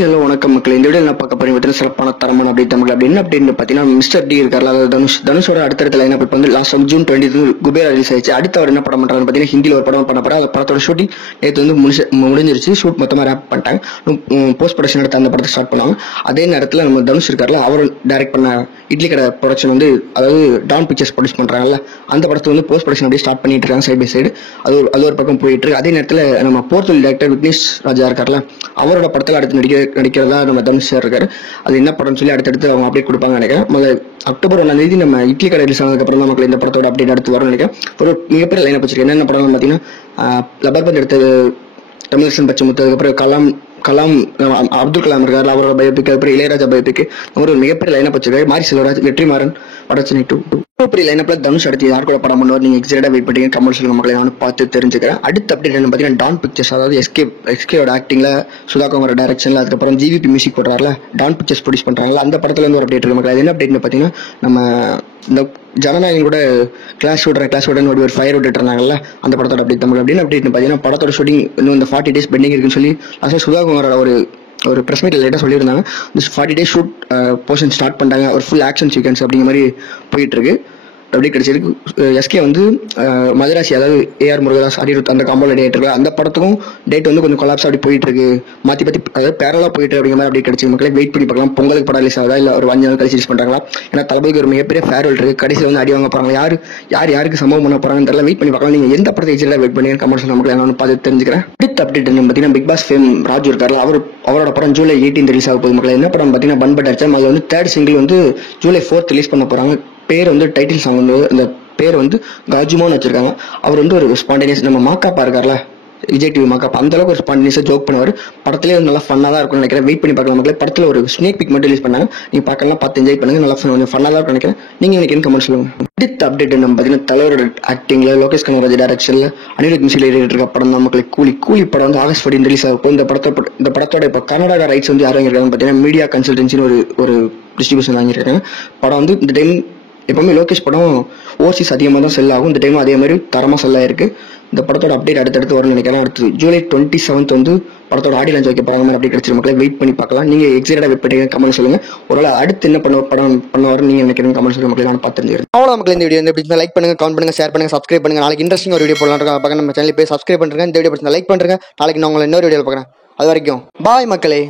Hello வணக்கம் மக்கள். இந்த வீடியோ நான் பார்க்க போறேன் சிறப்பான தரமான அப்படி தமிழ் அப்படி என்ன அப்படின்னு பார்த்தீங்கன்னா மிஸ்டர் டி இருக்கார்ல, அதாவது தனுஷோட அடுத்தடுத்த லைன் அப் வந்து லாஸ்ட் ஜூன் 20 குபேரா ரிலீஸ் ஆயிடுச்சு. அடுத்த அவர் என்ன படம் பண்றாரு பார்த்தீங்கன்னா ஹிந்தியில் ஒரு படம் பண்ண போறாரு. அந்த படத்தோட ஷூட்டிங் நேற்று வந்து முடிஞ்சிருச்சு. ஷூட் மொத்தமாக ரேப் பண்ணிட்டாங்க. போஸ்ட் ப்ரொடக்ஷன் எடுத்து அந்த படத்தை ஸ்டார்ட் பண்ணுவாங்க. அதே நேரத்தில் நம்ம தனுஷ் இருக்கார்ல, அவர் டைரக்ட் பண்ண இட்லி கடை ப்ரொடக்ஷன் வந்து அதாவது டான் பிக்சர்ஸ் ப்ரொடியூஸ் பண்றாங்கல்ல, அந்த படத்தை வந்து போஸ்ட் ப்ரொடக்ஷன் அப்படியே ஸ்டார்ட் பண்ணிட்டு இருக்காங்க சைட் பை சைடு. அது ஒரு பக்கம் போயிட்டு இருக்கு. அதே நேரத்தில் நம்ம போர்த்தல் டேரக்டர் விக்னேஷ் ராஜா இருக்கார்ல, அவரோட படத்தில் அடுத்து நடிக்கிறதா நம்ம தனுஷ் சார் இருக்காரு. அது என்ன படம்னு சொல்லி அடுத்தடுத்து அவங்க அப்டேட் கொடுப்பாங்க நினைக்கிறேன். முதல்ல அக்டோபர் 1 நம்ம இட்லி கடை ரிலீஸ் ஆனதுக்கு அப்புறம் தான் மக்கள் இந்த படத்தோட அப்டேட் அடுத்து வரும்னு நினைக்கிறேன். ஒரு மிகப்பெரிய லைன் வச்சிருக்கேன். என்னென்ன படம் பார்த்தீங்கன்னா லப்பர் பந்த் எடுத்தது தமிழரசன் பச்சைமுத்து, அதுக்கப்புறம் அப்துல் கலாம் இருக்காரு, அவரோட பயோபிக், அதுக்கப்புறம் இளையராஜா பயோபிக், ஒரு மிகப்பெரிய லைனப் வச்சிருக்காரு. மாரி செல்வராஜ், வெற்றிமாறன், வடச்சென்னை 2 பெரிய லைனப்ல தனுஷ் அடுத்து யார் கூட படம் பண்ணுவார் நீங்க எக்ஸைட்டா வெயிட் பண்ணி கமெண்ட் சொல்லுங்க மக்களை, நான் பார்த்து தெரிஞ்சுக்கிறேன். அடுத்த அப்டேட் என்ன பார்த்தீங்கன்னா டான் பிக்சர்ஸ், அதாவது எஸ்கேவோட ஆக்டிங்ல சுதாகர் டைரக்ஷன்ல, அதுக்கப்புறம் ஜிவிபி மியூசிக் போடுறாருல, டான் பிக்சர்ஸ் ப்ரொடியூஸ் பண்றாங்களா, அந்த படத்துல இருந்து ஒரு அப்டேட் இருக்கு மக்கள். அது என்ன அப்டேட்னு பார்த்தீங்கன்னா நம்ம இந்த ஜனநாயகம் கூட கிளாஸ் விடுறேன் ஒரு ஃபயர் விட்டுட்டு இருந்தாங்கல்ல, அந்த படத்தோட அப்டேட் தமிழ் அப்படின்னு அப்டேட்னு பார்த்தீங்கன்னா படத்தோட ஷூட்டிங் இன்னும் இந்த 40 days பெண்டிங் இருக்குன்னு சொல்லி சுதாகரோட ஒரு பிரஸ் மீட் லேட்டாக சொல்லியிருந்தாங்க. இந்த 40 days ஷூட் போர்ஷன் ஸ்டார்ட் பண்ணிட்டாங்க. ஒரு ஃபுல் ஆக்ஷன் சீக்வன்ஸ் அப்படிங்கிற மாதிரி போயிட்டு இருக்கு. அப்படி கிடைச்சிருக்கு. எஸ்கே வந்து மதராசி, அதாவது ஏஆர் முருகதாஸ், அனிருத் அந்த காம்போல டேட் இருக்கு. அந்த படத்துக்கும் டேட் வந்து கொஞ்சம் கொலாப்ஸ் அப்படி போயிட்டு இருக்கு. மாற்றி அதாவது பேரலாக போயிட்டு அப்படிங்கிற மாதிரி அப்படி கிடைச்சி மக்களே வெயிட் பண்ணி பார்க்கலாம். பொங்கலுக்கு படம் ரிலீஸ் ஆகுதா இல்லை ஒரு 5 நாள் கழிச்சு ரிலீஸ் பண்ணுறாங்களா? ஏன்னா தளபதிக்கு ஒரு மிகப்பெரிய ஃபேர்வெல் இருக்கு. கடைசியில் வந்து அடி வாங்க போறாங்க. யாருக்கு சம்பவம் பண்ண போறாங்கன்னு தெரியல. வெயிட் பண்ணி பார்க்கலாம். நீங்க எந்த படத்தை எக்ஸைட்டா வெயிட் பண்ணி கமெண்ட் சொல்ல மக்களே, நான் பார்த்து தெரிஞ்சுக்கிறேன். அடுத்த அப்டேட் என்ன பார்த்தீங்கன்னா பிக் பாஸ் ஃபேம் ராஜு இருக்காரு, அவரோட படம் ஜூலை 18 ரிலீஸ் ஆக போகுது மக்களே. என்ன படம் பார்த்தீங்கன்னா பன் பட் அடிச்சா. அதில் வந்து 3rd சிங்கிள் வந்து ஜூலை 4 ரிலீஸ் பண்ண போறாங்க. பேர் வந்து டைட்டில் சாங் வந்து அந்த பேர் வந்து காஜுமான்னு வச்சிருக்காங்க. அவர் வந்து ஒரு ஸ்பான்டேனியஸ், நம்ம மாக்காப்பா இருக்கார்ல விஜய் டிவி மாக்காப்பா, அந்த அளவுக்கு ஒரு ஸ்பான்டேனியஸா ஜோக் பண்ணுவார். படத்துலேயே நல்லா ஃபன்னாக தான் இருக்கும்னு நினைக்கிறேன். வெயிட் பண்ணி பார்க்கலாம் மக்களே. படத்தில் ஒரு ஸ்னேக் பிக் மட்டும் ரிலீஸ் பண்ணாங்க. நீங்க பார்க்கலாம், பார்த்து என்ஜாய் பண்ணுங்க. நல்லா கொஞ்சம் ஃபன்னாக தான் இருக்கும் நினைக்கிறேன். நீங்க எனக்கு என்ன கமெண்ட் சொல்லுங்க. அடுத்த அப்டேட் நம்ம பார்த்தீங்கன்னா தலைவரோட ஆக்டிங்ல லோகேஷ் கனகராஜ் டைரக்ஷன்ல அனிருத் மியூசிக்ல இருக்க படம் தான் மக்களே கூலி படம் வந்து ஆகஸ்ட் 14 ரிலீஸ் ஆகும். இந்த படத்தோட இப்போ கர்நாடகா ரைட்ஸ் வந்து யாரும் வாங்கியிருக்காங்க பார்த்தீங்கன்னா மீடியா கன்சல்டன்சின்னு ஒரு டிஸ்ட்ரிபியூஷன் வாங்கியிருக்காங்க. படம் வந்து இந்த டைம் எப்பவுமே லோகேஷ் படம் ஓவர்சீஸ் அதிகமாக தான் செல் ஆகும். இந்த டைம் அதே மாதிரி தரமாக செல் ஆயிருக்கு. இந்த படத்தோட அப்டேட் அடுத்தடுத்து வரும்னு நினைக்கிறேன். அடுத்து ஜூலை 27 வந்து படத்தோட ஆடியோ லான்ச் வைக்க போறாங்க. அப்படி கிடைச்சிரு மக்களே, வெயிட் பண்ணி பார்க்கலாம். நீங்க எக்ஸைட்டா வெயிட் பண்ணி கமெண்ட் சொல்லுங்க. ஒருவேளை அடுத்து என்ன படம் பண்ணுவாரு நீங்க நினைக்கிறீங்க கமெண்ட் சொல்லுங்க மக்களே, நான் பார்த்து தெரிஞ்சுக்கிறேன். அவ்வளோ மக்கள், இந்த வீடியோ லைக் பண்ணுங்க, கமெண்ட் பண்ணுங்க, ஷேர் பண்ணுங்க, சப்ஸ்கிரைப் பண்ணுங்க. நாளைக்கு இன்ட்ரெஸ்டிங் ஒரு வீடியோ போடலாம். நம்ம சேனல் போய் சப்ஸ்கிரைப் பண்ணுங்க. இந்த வீடியோ லைக் பண்ணுங்க. நாளைக்கு நான் உங்களை இன்னொரு வீடியோ பார்க்குறேன். அது வரைக்கும் பாய் மக்களே.